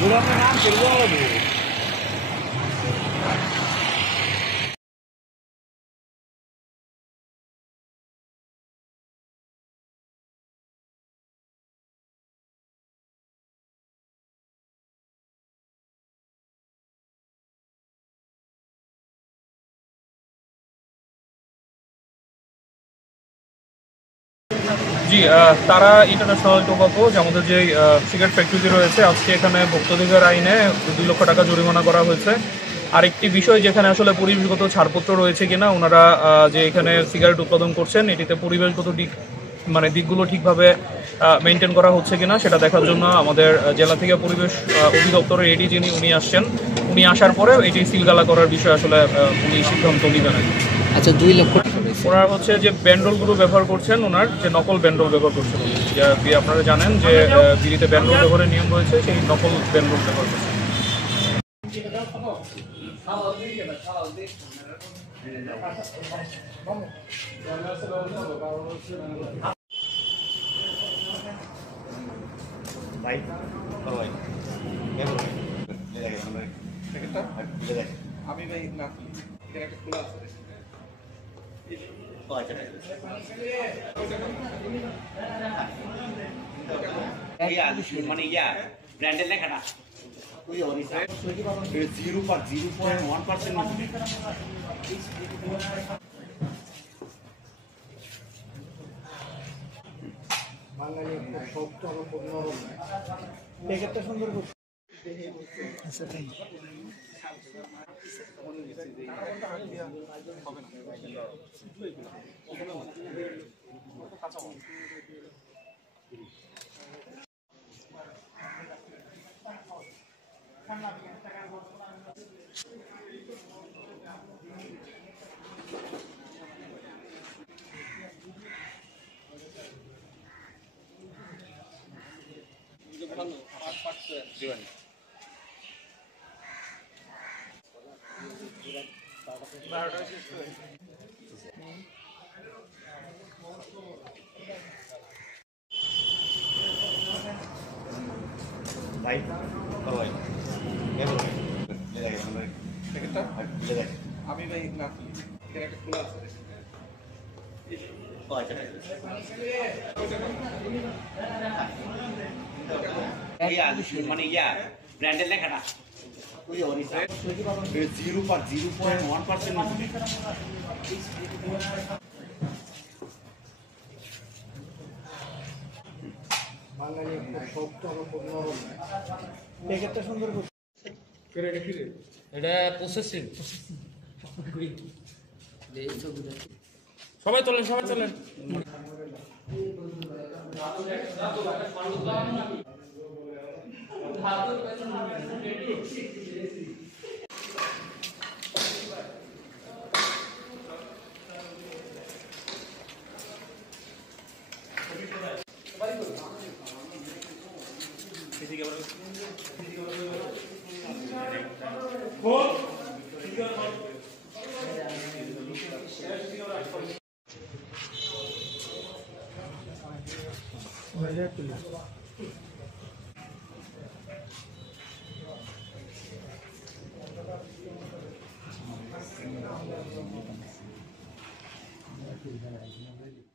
ঘোরানোর নাম করবো হবে। জি, তারা ইন্টারন্যাশনাল টোবাকো যে আমাদের যে সিগারেট ফ্যাক্টরি রয়েছে, আজকে এখানে ভোক্তাধিকার আইনে 2 লক্ষ টাকা জরিমানা করা হয়েছে। আরেকটি বিষয় যেখানে আসলে পরিবেশগত ছাড়পত্র রয়েছে কিনা, ওনারা যে এখানে সিগারেট উৎপাদন করছেন এটিতে পরিবেশগত দিকগুলো ঠিকভাবে মেনটেন করা হচ্ছে কিনা সেটা দেখার জন্য আমাদের জেলা থেকে পরিবেশ অধিদপ্তরের এডি যিনি উনি আসছেন, উনি আসার পরে এটি সিলগালা করার বিষয়ে আসলে উনি সিদ্ধান্ত নেবেন। আচ্ছা, 2 লক্ষ ওনার হচ্ছে যে ব্যান্ডলগুলো ব্যবহার করছেন, ওনার যে নকল ব্যান্ডল ব্যবহার করছেন উনি, যা আপনারা জানেন যে বিড়িতে ব্যান্ডল ব্যবহারের নিয়ম রয়েছে, সেই নকল ব্যান্ডল ব্যবহার করছেন। আমি ভাই না এখানে একটা খোলা আছে। মানে ইয়া ব্র্যান্ডের লেখাটা 0.1% বাঙালি শব্দ আমার খুব নরম, প্যাকেটটা সুন্দর করছে। আমি ভাই না এখানে একটা খোলা আছে। মানে ইয়া ব্র্যান্ডের লেখাটা 0.1% বাঙালি শব্দ আমার খুব নরম, প্যাকেটটা সুন্দর করছে। এটা প্রসেসিং। সবাই তোলেন, সবাই তোলেন। Thank you.